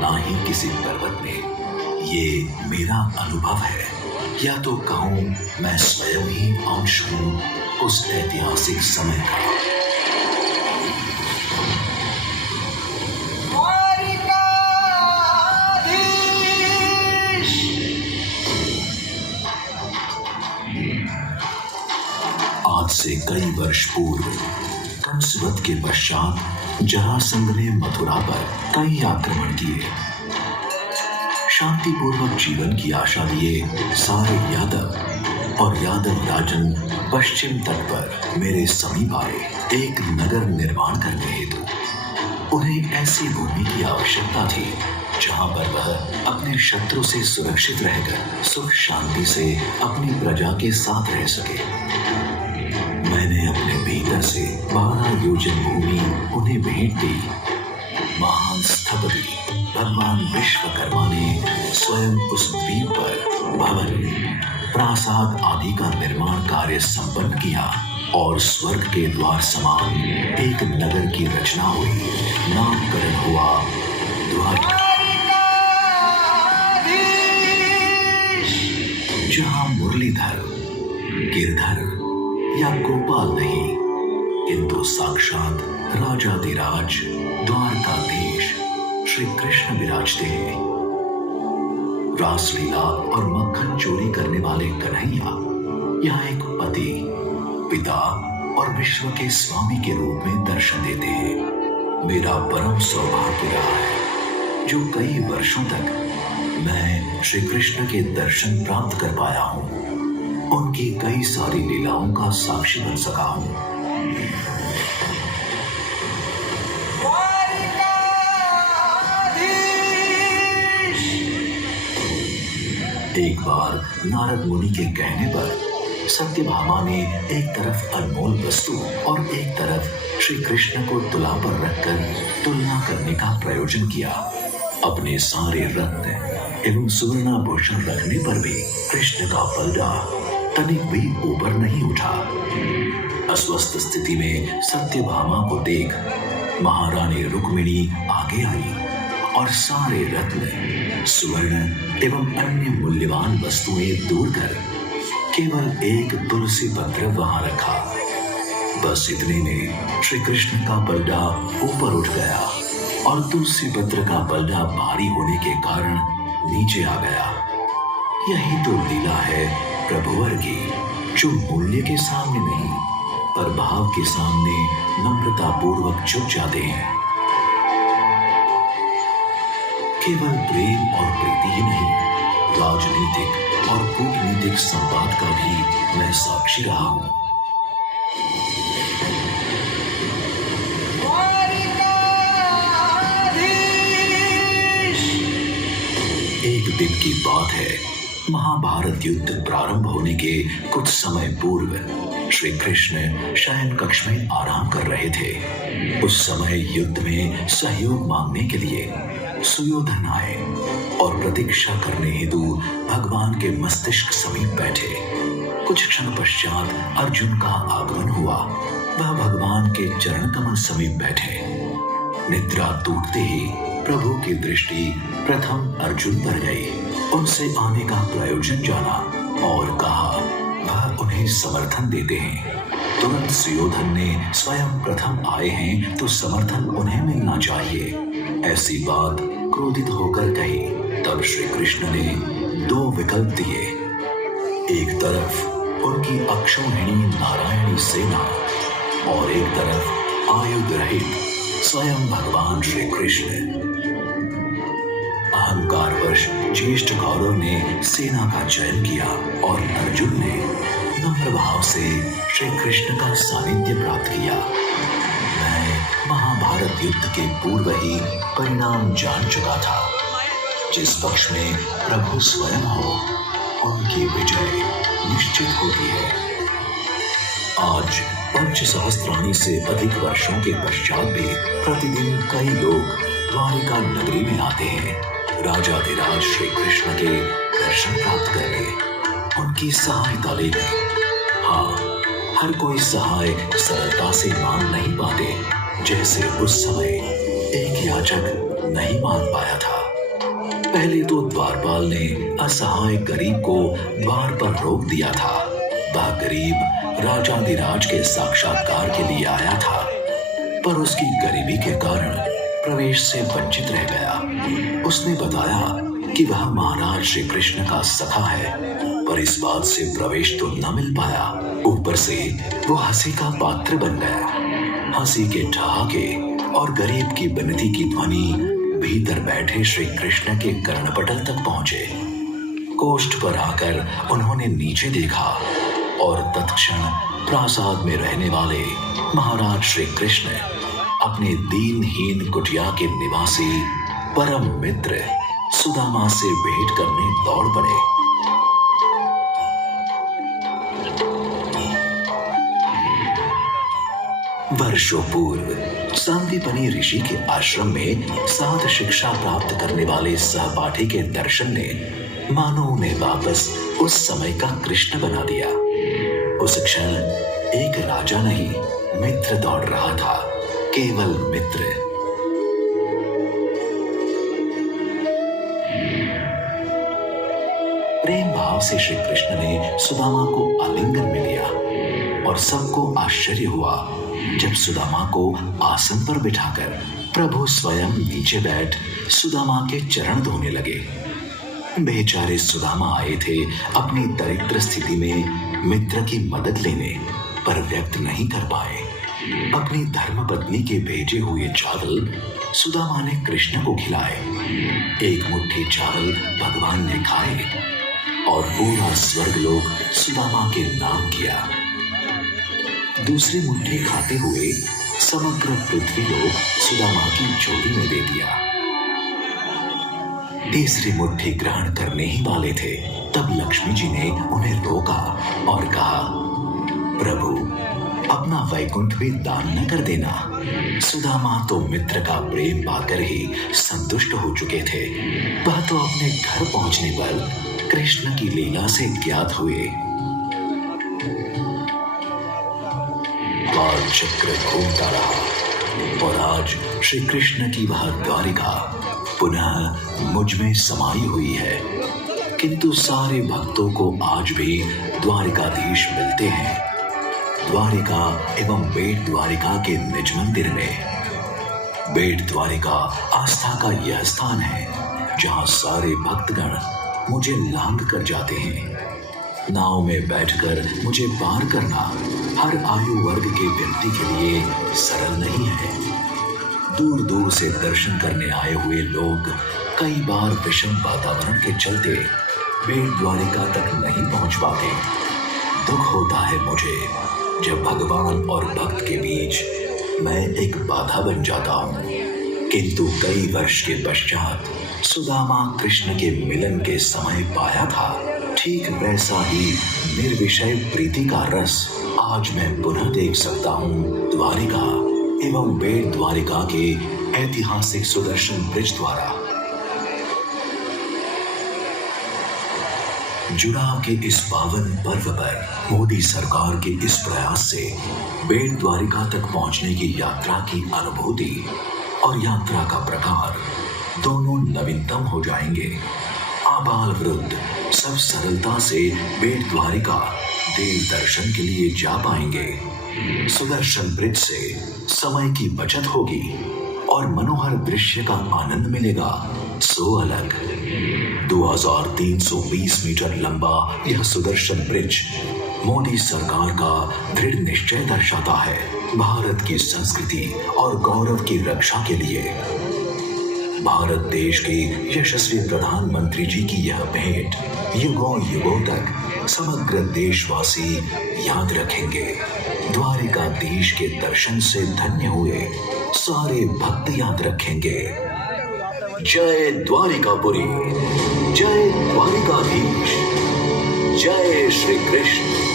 ना ही किसी पर्वत में। ये मेरा अनुभव है, या तो कहूँ मैं स्वयं ही अंश हूँ उस ऐतिहासिक समय का। आज से कई वर्ष पूर्व कंसवध के पश्चात जरासंध ने मथुरा पर कई आक्रमण किए। शांतिपूर्वक जीवन की आशा लिए सारे यादव और यादव राजन पश्चिम तट पर मेरे समीप आए एक नगर निर्माण करने हेतु। उन्हें ऐसी भूमि की आवश्यकता थी जहां पर वह अपने शत्रु से सुरक्षित रहकर सुख शांति से अपनी प्रजा के साथ रह सके। मैंने अपने भीतर से 12 योजन भूमि उन्हें भेंट दी। महान स्थपति भगवान विश्वकर्मा ने स्वयं उस द्वीप पर भवन, प्रासाद आदि का निर्माण कार्य संपन्न किया और स्वर्ग के द्वार समान एक नगर की रचना हुई। नामकरण हुआ द्वारका, जहां मुरलीधर, गिरधर या गोपाल नहीं, किंतु साक्षात राजाधिराज द्वारकाधीश श्री कृष्ण विराजते हैं। रासलीला और मक्खन चोरी करने वाले कन्हैया यहाँ एक पति, पिता और विश्व के स्वामी के रूप में दर्शन देते हैं। मेरा परम सौभाग्य रहा है जो कई वर्षों तक मैं श्री कृष्ण के दर्शन प्राप्त कर पाया हूँ। उनकी कई सारी लीलाओं का साक्षी बन सका हूं। एक बार नारद मुनि के कहने पर सत्यभामा ने एक तरफ अनमोल वस्तु और एक तरफ श्री कृष्ण को तुला पर रखकर तुलना करने का प्रयोजन किया। अपने सारे रत्न एवं सुवर्णाभूषण रखने पर भी कृष्ण का पलड़ा तनिक भी ऊपर नहीं उठा। अस्वस्थ स्थिति में सत्यभामा को देख महारानी रुक्मिणी आगे आई और सारे रत्न, सुवर्ण एवं अन्य मूल्यवान वस्तुएं दूर कर केवल एक तुलसी पत्र वहां रखा। बस इतने में श्री कृष्ण का पलड़ा ऊपर उठ गया और तुलसी पत्र का पलड़ा भारी होने के कारण नीचे आ गया। यही तो लीला है प्रभुवर की, जो मूल्य के सामने नहीं पर भाव के सामने नम्रता पूर्वक झुक जाते हैं। केवल प्रेम और प्रीति ही नहीं, राजनीतिक और कूटनीतिक संवाद का भी मैं साक्षी रहा हूं। एक दिन की बात है, महाभारत युद्ध प्रारंभ होने के कुछ समय पूर्व श्री कृष्ण शयन कक्ष में आराम कर रहे थे। उस समय युद्ध में सहयोग मांगने के लिए सुयोधन आए और प्रतीक्षा करने हेतु भगवान के मस्तिष्क समीप बैठे। कुछ क्षण पश्चात अर्जुन का आगमन हुआ। वह भगवान के चरण कमल समीप बैठे। निद्रा टूटते ही प्रभु की दृष्टि प्रथम अर्जुन पर गई। उनसे आने का प्रयोजन जाना और कहा वह उन्हें समर्थन देते हैं। तुरंत सुयोधन ने स्वयं प्रथम आए हैं तो समर्थन उन्हें मिलना चाहिए, ऐसी बात क्रोधित होकर कही। तब श्री कृष्ण ने 2 विकल्प दिए। एक तरफ उनकी अक्षौहिणी नारायणी सेना और एक तरफ आयुध रहित स्वयं भगवान श्री कृष्ण। अहंकारवश ज्येष्ठ कौरव ने सेना का चयन किया और अर्जुन ने नम्र भाव से श्री कृष्ण का सानिध्य प्राप्त किया। मैं महाभारत युद्ध के पूर्व ही परिणाम जान चुका था। जिस पक्ष में प्रभु स्वयं हो उनकी विजय निश्चित होती है। आज 5 सहस्त्राणी से अधिक वर्षों के पश्चात भी प्रतिदिन कई लोग द्वारिका नगरी में आते हैं राजाधिराज श्री कृष्ण के दर्शन प्राप्त करने, उनकी सहायता लेने। हाँ, हर कोई सहाय सरलता से मांग नहीं पाते, जैसे उस समय एक याचक नहीं मांग पाया था। पहले तो द्वारपाल ने असहाय गरीब को द्वार पर रोक दिया था। वह गरीब राजाधिराज के साक्षात्कार के लिए आया था, पर उसकी गरीबी के कारण प्रवेश से वंचित रह गया। उसने बताया कि वह महाराज श्री कृष्ण का सखा है, पर इस बात से प्रवेश तो न मिल पाया। ऊपर से वो हंसी का पात्र बन गया। हंसी के ठहाके और गरीब की विनती की ध्वनि भीतर बैठे श्री कृष्ण के कर्णपटल तक पहुंचे। कोष्ठ पर आकर उन्होंने नीचे देखा और तत्क्षण प्रासाद में रहने वाले महाराज श्री कृष्ण अपने दीनहीन कुटिया के निवासी परम मित्र सुदामा से भेंट करने दौड़ पड़े। वर्षों पूर्व सांदीपनि ऋषि के आश्रम में साध शिक्षा प्राप्त करने वाले सहपाठी के दर्शन ने मानो उन्हें वापस उस समय का कृष्ण बना दिया। उस क्षण एक राजा नहीं, मित्र दौड़ रहा था, केवल मित्र। प्रेम भाव से श्री कृष्ण ने सुदामा को आलिंगन में लिया और सबको आश्चर्य हुआ जब सुदामा को आसन पर बिठाकर प्रभु स्वयं नीचे बैठ सुदामा के चरण धोने लगे। बेचारे सुदामा आए थे अपनी दरिद्र स्थिति में मित्र की मदद लेने, पर व्यक्त नहीं कर पाए। अपनी धर्मपत्नी के भेजे हुए चावल सुदामा ने कृष्ण को खिलाए। एक मुट्ठी चावल भगवान ने खाए और पूरा स्वर्गलोक सुदामा के नाम किया। दूसरी मुट्ठी खाते हुए समग्र पृथ्वी लोक सुदामा की झोली में दे दिया। तीसरी मुट्ठी ग्रहण करने ही वाले थे, तब लक्ष्मी जी ने उन्हें रोका और कहा, प्रभु अपना वैकुंठ भी दान न कर देना। सुदामा तो मित्र का प्रेम पाकर ही संतुष्ट हो चुके थे। वह तो अपने घर पहुंचने पर कृष्ण की लीला से ज्ञात हुए। काल चक्र घूमता रहा और आज श्री कृष्ण की वह द्वारिका पुनः मुझ में समाई हुई है। किंतु सारे भक्तों को आज भी द्वारिकाधीश मिलते हैं। द्वारिका एवं बेट द्वारिका के निज मंदिर में। बेट द्वारिका आस्था का यह स्थान है जहां सारे भक्तगण मुझे लांघ कर जाते हैं। नाव में बैठकर मुझे पार करना हर आयु वर्ग के व्यक्ति के लिए सरल नहीं है। दूर दूर से दर्शन करने आए हुए लोग कई बार विषम वातावरण के चलते बेट द्वारिका तक नहीं पहुंच पाते। दुख होता है मुझे जब भगवान और भक्त के बीच मैं एक बाधा बन जाता हूँ। किंतु कई वर्ष के पश्चात सुदामा कृष्ण के मिलन के समय पाया था, ठीक वैसा ही निर्विषय प्रीति का रस आज मैं पुनः देख सकता हूँ द्वारिका एवं बेट द्वारिका के ऐतिहासिक सुदर्शन ब्रिज द्वारा। जुड़ाव के इस पावन पर्व पर मोदी सरकार के इस प्रयास से बेट द्वारिका तक पहुंचने की यात्रा की अनुभूति और यात्रा का प्रकार दोनों नवीनतम हो जाएंगे। आबाल वृद्ध सब सरलता से बेट द्वारिका देव दर्शन के लिए जा पाएंगे। सुदर्शन ब्रिज से समय की बचत होगी और मनोहर दृश्य का आनंद मिलेगा सो अलग। 2320 मीटर लंबा यह सुदर्शन ब्रिज मोदी सरकार का दृढ़ निश्चय दर्शाता है भारत की संस्कृति और गौरव की रक्षा के लिए। भारत देश के यशस्वी प्रधानमंत्री जी की यह भेंट युगों युगों तक समग्र देशवासी याद रखेंगे। द्वारिकाधीश के दर्शन से धन्य हुए सारे भक्त याद रखेंगे। जय द्वारिकापुरी, जय द्वारिकाधीश, जय श्री कृष्ण।